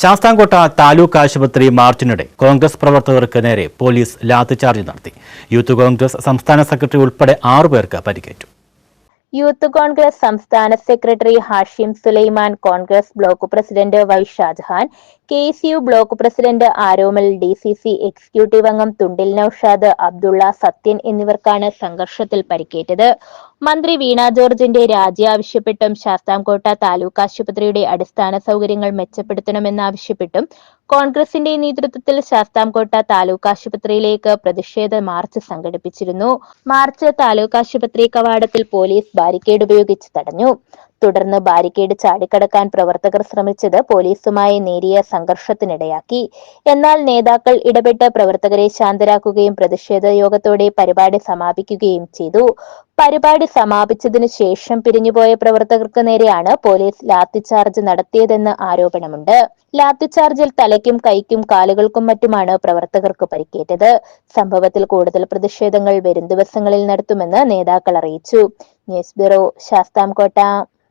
ശാസ്താംകോട്ട താലൂക്ക് ആശുപത്രി മാർച്ചിനിടെ കോൺഗ്രസ് പ്രവർത്തകർക്ക് നേരെ പോലീസ് ലാത്തിചാർജ് നടത്തി. യൂത്ത് കോൺഗ്രസ് സംസ്ഥാന സെക്രട്ടറി ഉൾപ്പെടെ ആറുപേർക്ക് പരിക്കേറ്റു. യൂത്ത് കോൺഗ്രസ് സംസ്ഥാന secretary Hashim Sulaiman Congress block president Y Shajahan K S U block president Aromal D C C executive അംഗം തുണ്ടിൽ നൌഷാദ് അബ്ദുള്ള സത്യൻ എന്നിവർക്കാണ് സംഘർഷത്തിൽ പരിക്കേറ്റത്. മന്ത്രി വീണ ജോർജിന്റെ രാജി ആവശ്യപ്പെട്ടും ശാസ്താംകോട്ട താലൂക്ക് ആശുപത്രിയുടെ അടിസ്ഥാന സൗകര്യങ്ങൾ മെച്ചപ്പെടുത്തണമെന്നാവശ്യപ്പെട്ടും കോൺഗ്രസിന്റെ നേതൃത്വത്തിൽ ശാസ്താംകോട്ട താലൂക്ക് ആശുപത്രിയിലേക്ക് പ്രതിഷേധ മാർച്ച് സംഘടിപ്പിച്ചിരുന്നു. മാർച്ച് താലൂക്ക് ആശുപത്രി കവാടത്തിൽ പോലീസ് ബാരിക്കേഡ് ഉപയോഗിച്ച് തടഞ്ഞു. തുടർന്ന് ബാരിക്കേഡ് ചാടിക്കടക്കാൻ പ്രവർത്തകർ ശ്രമിച്ചത് പോലീസുമായി നേരിയ സംഘർഷത്തിനിടയാക്കി. എന്നാൽ നേതാക്കൾ ഇടപെട്ട് പ്രവർത്തകരെ ശാന്തരാക്കുകയും പ്രതിഷേധ യോഗത്തോടെ പരിപാടി സമാപിക്കുകയും ചെയ്തു. പരിപാടി സമാപിച്ചതിനു ശേഷം പിരിഞ്ഞുപോയ പ്രവർത്തകർക്ക് നേരെയാണ് പോലീസ് ലാത്തിചാർജ് നടത്തിയതെന്ന് ആരോപണമുണ്ട്. ലാത്തിചാർജിൽ തലയ്ക്കും കൈക്കും കാലുകൾക്കും മറ്റുമാണ് പ്രവർത്തകർക്ക് പരിക്കേറ്റത്. സംഭവത്തിൽ കൂടുതൽ പ്രതിഷേധങ്ങൾ വരും ദിവസങ്ങളിൽ നടത്തുമെന്ന് നേതാക്കൾ അറിയിച്ചു. News bureau Sasthamkotta.